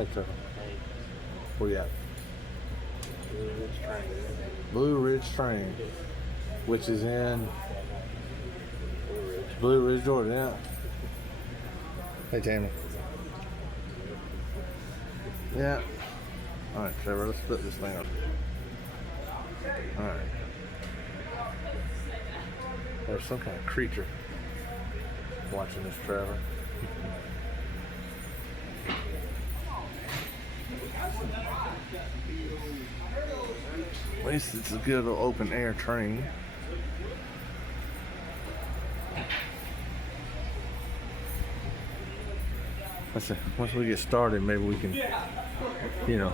Hey, Trevor. Where you at? Blue Ridge Train, which is in Blue Ridge, Georgia. Yeah. Hey, Tammy. Yeah. All right, Trevor. Let's split this thing up. All right. There's some kind of creature watching this, Trevor. At least it's a good open air train. Let's see, once we get started, maybe we can, you know.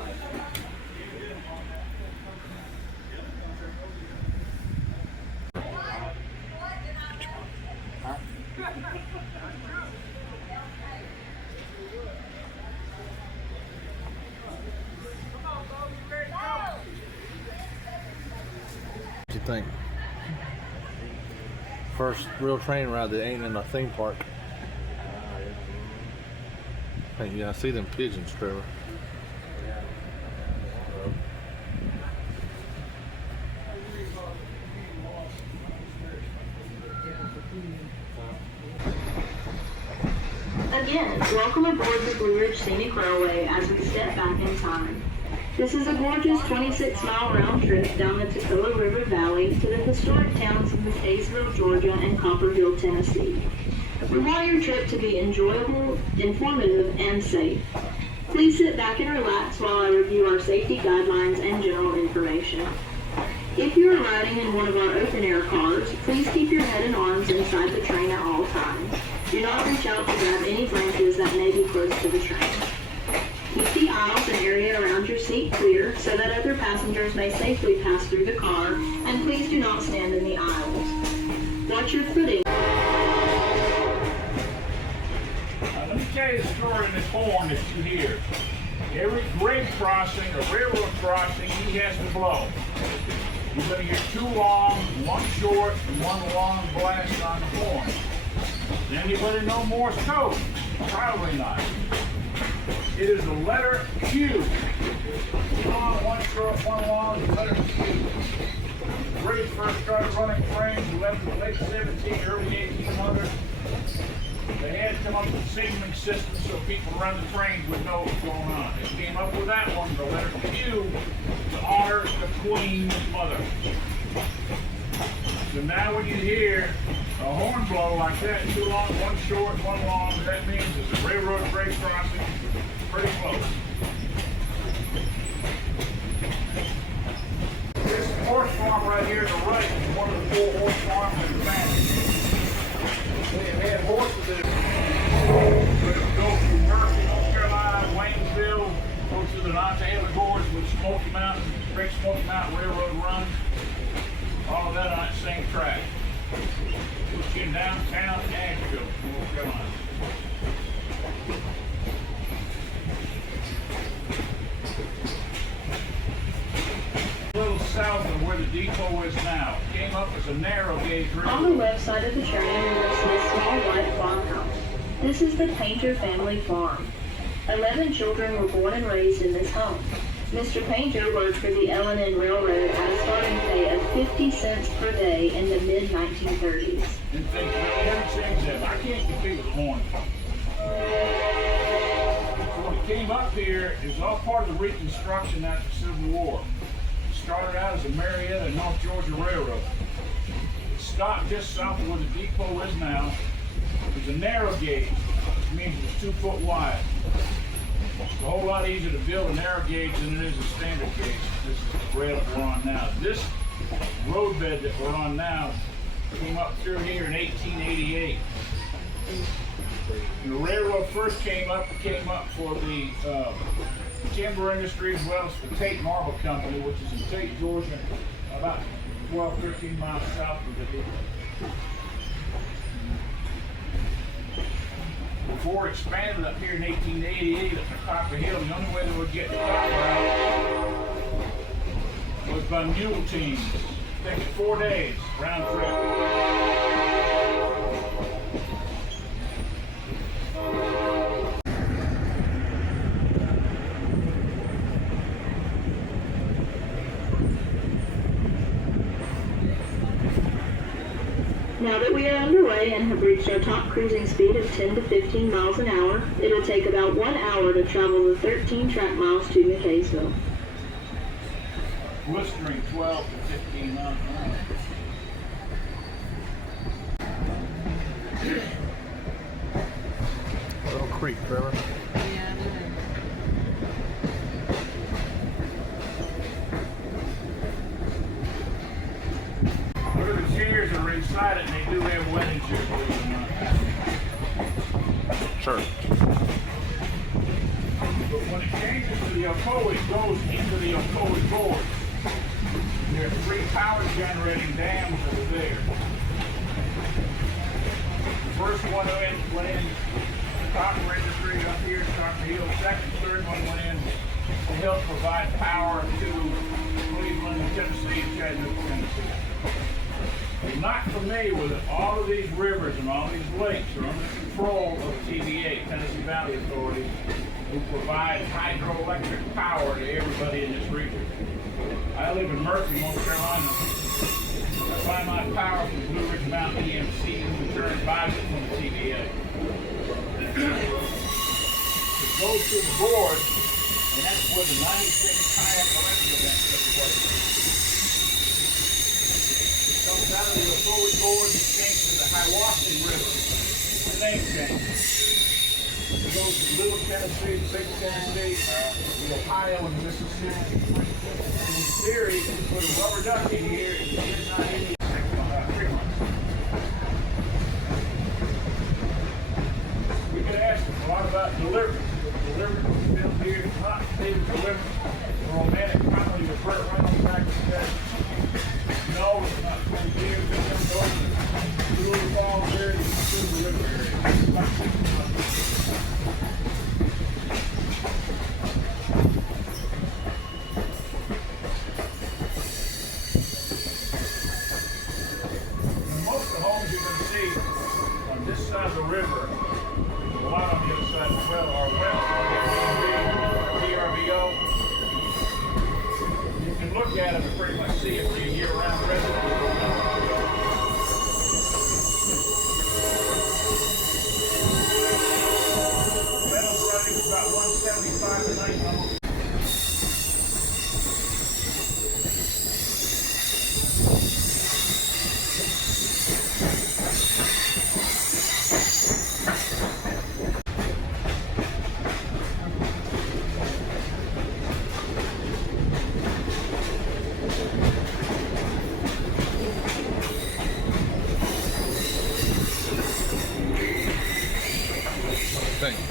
What do you think? First real train ride that ain't in a theme park. Hey, yeah, I see them pigeons, Trevor. Again, welcome aboard the Blue Ridge Scenic Railway as we step back in time. This is a gorgeous 26-mile round trip down the Toccoa River Valley to the historic towns of Maysville, Georgia, and Copperville, Tennessee. We want your trip to be enjoyable, informative, and safe. Please sit back and relax while I review our safety guidelines and general information. If you are riding in one of our open-air cars, please keep your head and arms inside the train at all times. Do not reach out to grab any branches that may be close to the train. Keep the aisles and area around your seat clear so that other passengers may safely pass through the car, and please do not stand in the aisles. Watch your footing. Let me tell you the story in this horn that you hear. Every grade crossing or railroad crossing, he has to blow. You're going to hear two long, one short, and one long blast on the horn. Does anybody know Morse code? Probably not. It is the letter Q. Long, one short, one long, the letter Q. Grades first started running trains late 17, early 1800s. They had to come up with a signaling system so people around the trains would know what was going on. They came up with that one, the letter Q, to honor the Queen's mother. So now when you hear a horn blow like that, two long, one short, one long, that means it's a railroad grade crossing, pretty close. This horse farm right here to the right is one of the 4 horse farms in the family. They had horses that would go from Murphy, North Carolina, Waynesville, go to the Nantahala Gorge with Smoky Mountain, Great Smoky Mountain Railroad run. All of that on that same track. Put you in downtown Asheville, North Carolina. A little south of where the depot is now. Came up as a narrow gauge railroad. On the left side of the train, you will see a small white farmhouse. This is the Painter family farm. 11 children were born and raised in this home. Mr. Painter worked for the L&N Railroad at a starting pay of 50 cents per day in the mid-1930s. And think, never changed that. I can't compete with horn. So when it came up here, it was all part of the Reconstruction after the Civil War. It started out as a Marietta North Georgia Railroad. It stopped just south of where the depot is now. It was a narrow gauge, which means it was 2 foot wide. It's a whole lot easier to build a narrow gauge than it is a standard gauge. This is the rail that we're on now. This roadbed that we're on now came up through here in 1888. When the railroad first came up, it came up for the timber industry as well as the Tate Marble Company, which is in Tate, Georgia, about 12, 13 miles south of the depot. Before it expanded up here in 1888 up to Copper Hill, the only way they would get the copper out was by mule teams. Take it 4 days, round trip. Now that we are underway and have reached our top cruising speed of 10 to 15 miles an hour, it'll take about 1 hour to travel the 13 track miles to McKaysville. Blistering 12 to 15 miles an hour. Little creek, Trevor. Yeah, Look at the chairs that are inside it, and they do have wedding chairs, believe it or not. Sure. But when it changes to the Alcoa, it goes into the Alcoa board. There are 3 power generating dams that are there. The first one went in Copper Industry up here in Copper Hill. Second, third one went in to help provide power to Cleveland, Tennessee, and Chattanooga, Tennessee. If you're not familiar with it, all of these rivers and all these lakes are under control of TVA, Tennessee Valley Authority, who provide hydroelectric power to everybody in this region. I live in Murphy, North Carolina. I buy my power from Blue Ridge Mountain EMC, who in turn buys it from the TVA. It goes to the board, and that's where the 96 kayak collection event took place. It comes out of the Alcoa board and changes to the Hiwassee River. The name changes. It goes to Little Tennessee, Big Tennessee, the Ohio, and Mississippi. In theory, if you put a rubber duck in here, it did not need 3 months. We get asked a lot about delivery. Delivery was built here, it's not stated delivery. The romantic comedy of Burt Reynolds back in the day. No, it's not 20 years. It's never going to Little Falls area, to the river area. It's about 6 months. Most of the homes you're going to see on this side of the river, a lot on the other side as well, are west of the VRBO. You can look at it and pretty much see it for your year-round resident. Metals running about 175 tonight. Thank you.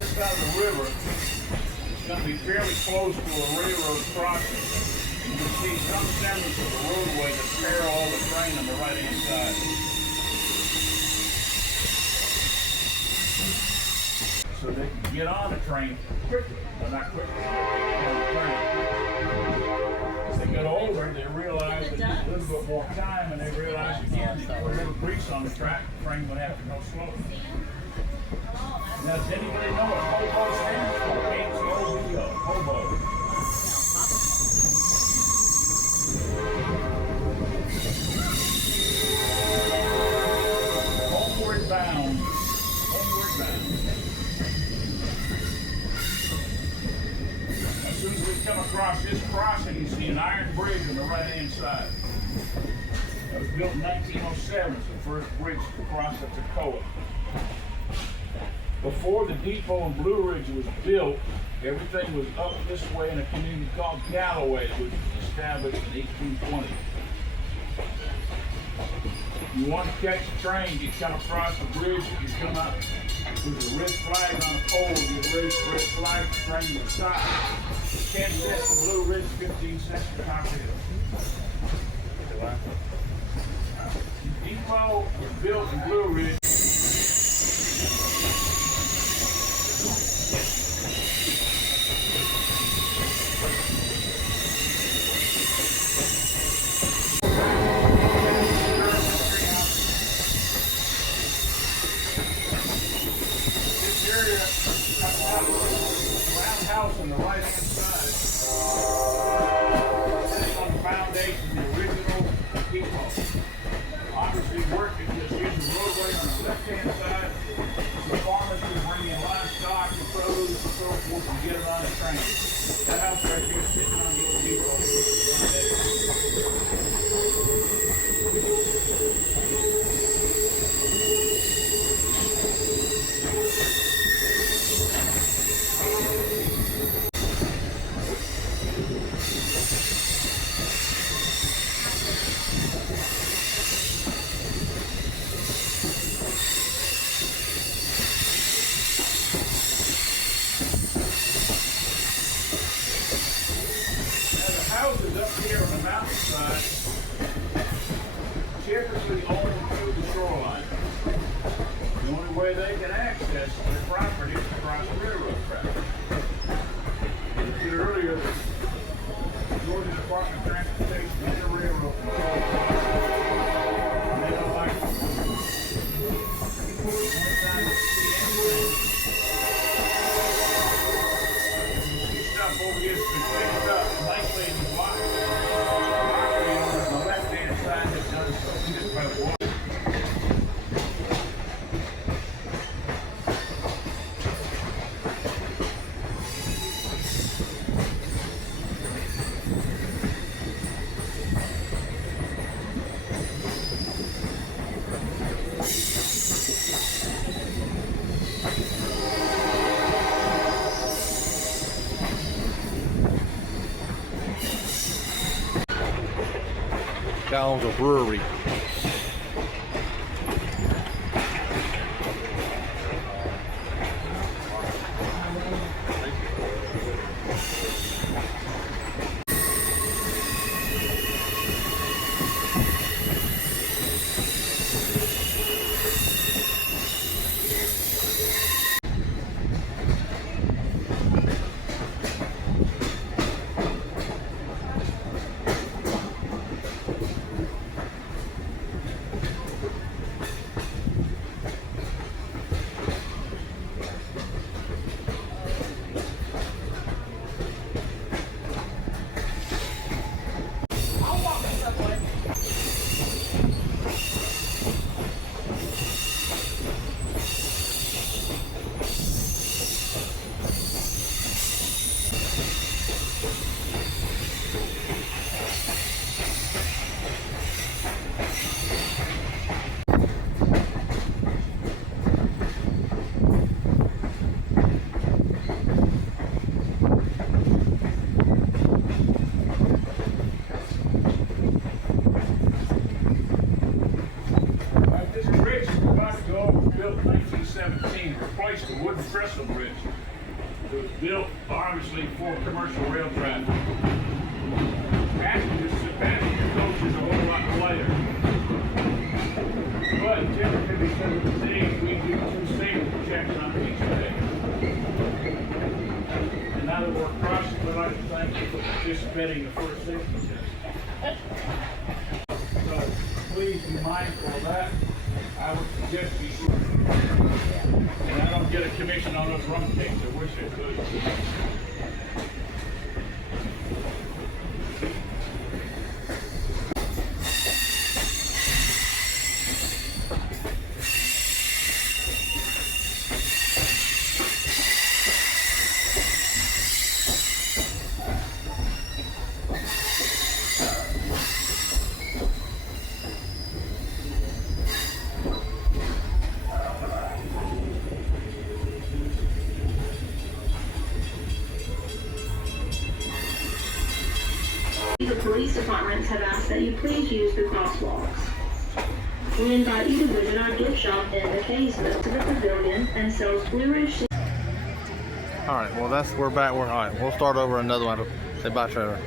This side of the river is going to be fairly close to a railroad crossing. You can see some semblance of the roadway that's parallel the train on the right-hand side. So they can get on the train quickly, but not quickly. Get on the train. As they get older, they realize that there's a little bit more time, and they realize again, if you put a little grease on the track, the train would have to go slower. Now, does anybody know what hobo stands for? H-O-B-O, hobo. Homeward bound. Homeward bound. As soon as we come across this crossing, you see an iron bridge on the right-hand side. That was built in 1907. It's the first bridge to cross the Toccoa. Before the depot in Blue Ridge was built, everything was up this way in a community called Galloway, which was established in 1820. You want to catch a train, you come across the bridge, you come up, there's a red flag on the pole, you raise the red flag, the train will stop. 10 cents to Blue Ridge, 15 cents to Copper Hill. The depot was built in Blue Ridge. This area, round house on the right-hand side. work is just here's the roadway on the left-hand side. The farmers can bring in livestock and produce and so forth and get it on the train. That house right here is sitting on the old depot. Houses up here on the mountainside typically own through the shoreline. The only way they can access their property is across the railroad track. As I said earlier, the Georgia Department of Transportation and the railroad control. And they don't like it. The only time you see anything, you see stuff over here that's been picked up nicely in the block. Property owner on the left-hand side that does so. Just by the water. Guy owns a brewery. This bridge is about to go built in 1917, replaced the wooden trestle bridge. It was built obviously for commercial rail traffic. Passenger coach is a whole lot lighter. But typically because of the age, we do 2 safety checks on each day. And now that we're crossing, we'd like to thank you for participating in the first safety test. So please be mindful of that. I would suggest be sure. And I don't get a commission on those rum cakes. I wish I could. The police departments have asked that you please use the crosswalks. We invite you to visit our gift shop in McKaysville to the pavilion and sells Blue Ridge. All right, well we're back. All right, we'll start over another one. Say bye, Trevor.